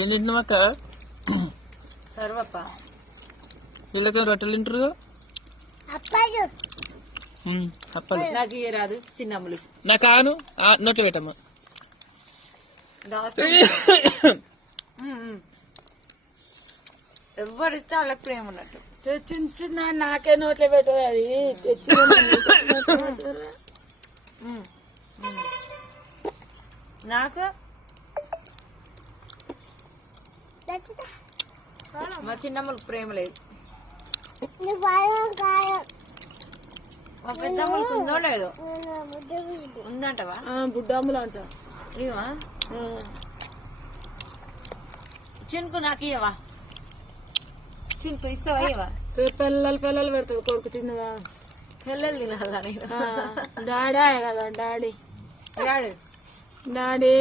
ఏం తింటున్నావక్క? సర్వప్ప వీళ్ళకి రొట్టెలు తింటారు. అప్పలు నాకు రాదు చిన్నమ్ములు నా కాను నోట్లు పెట్టమ్మా. ఎవరిస్తే వాళ్ళకి ప్రేమ ఉన్నట్టు. తెచ్చిన నాకే నోట్లో పెట్టదు అది తెచ్చి నాకు మా చిన్నమ్మలకు ప్రేమ లేదు. మా పెద్దమ్మలకు ఉందో లేదో ఉందంటవా? బుడ్డమ్మలు అంట. ఇవా చినుకు నాకు ఇవ్వవా? చినుకు ఇస్తావా? ఇవ్వవా? పిల్లలు పెడతాడు కొడుకు తిన్నవా? పిల్లలు తినాలా నేను? డాడీ కదా డాడీ డాడీ డాడీ